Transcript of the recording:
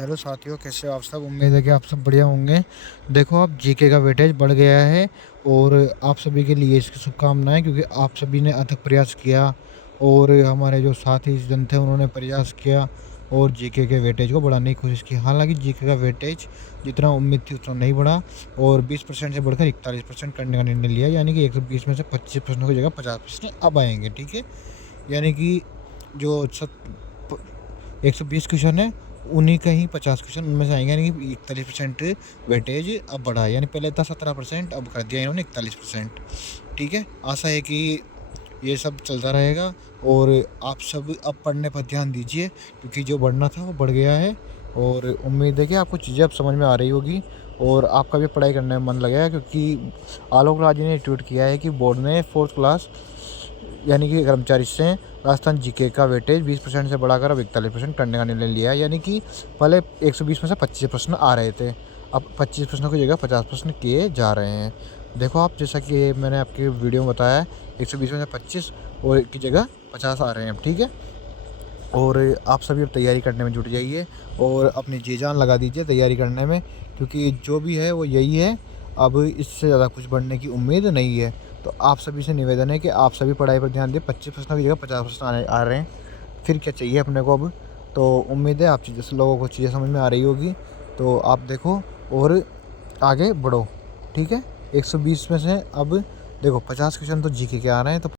Hello साथियों, कैसे हो आप सब। उम्मीद है कि आप सब बढ़िया होंगे। देखो, अब जीके का वेटेज बढ़ गया है और आप सभी के लिए इसकी शुभकामनाएं, क्योंकि आप सभी ने अथक प्रयास किया और हमारे जो साथी जन थे उन्होंने प्रयास किया और जीके के वेटेज को बढ़ाने की कोशिश की। हालांकि जीके का वेटेज जितना उम्मीद थी उतना नहीं बढ़ा और 20% से बढ़कर 41% करने का निर्णय लिया, यानी कि 120 में से 25% की जगह 50% अब आएंगे। ठीक है, यानी कि जो 120 क्वेश्चन है उन्हीं का ही 50 क्वेश्चन उनमें से आएंगे, यानी कि 41% वेटेज अब बढ़ा है। यानी पहले था 17%, अब कर दिया इन्होंने 41%। ठीक है, आशा है कि ये सब चलता रहेगा और आप सब अब पढ़ने पर ध्यान दीजिए, क्योंकि जो बढ़ना था वो बढ़ गया है। और उम्मीद है कि आपको चीज़ें अब समझ में आ रही होगी और आपका भी पढ़ाई करने में मन लगेगा, क्योंकि आलोक राज ने ट्वीट किया है कि बोर्ड ने 4th क्लास यानी कि कर्मचारी से राजस्थान जीके का वेटेज 20% से बढ़ाकर अब 41% करने का निर्णय लिया है। यानी कि पहले 120 में से 25 प्रश्न आ रहे थे, अब 25 प्रश्नों की जगह 50 प्रश्न किए जा रहे हैं। देखो आप, जैसा कि मैंने आपके वीडियो में बताया, 120 में से 25 और की जगह 50 आ रहे हैं अब। ठीक है, और आप सभी अब तैयारी करने में जुट जाइए और अपनी जी जान लगा दीजिए तैयारी करने में, क्योंकि जो भी है वो यही है। अब इससे ज़्यादा कुछ बढ़ने की उम्मीद नहीं है। तो आप सभी से निवेदन है कि आप सभी पढ़ाई पर ध्यान दें। 25 प्रश्नों की जगह 50 प्रश्न आ रहे हैं, फिर क्या चाहिए अपने को अब। तो उम्मीद है आप चीज़ें लोगों को चीज़ें समझ में आ रही होगी। तो आप देखो और आगे बढ़ो। ठीक है, 120 में से अब देखो 50 क्वेश्चन तो जीके के आ रहे हैं, तो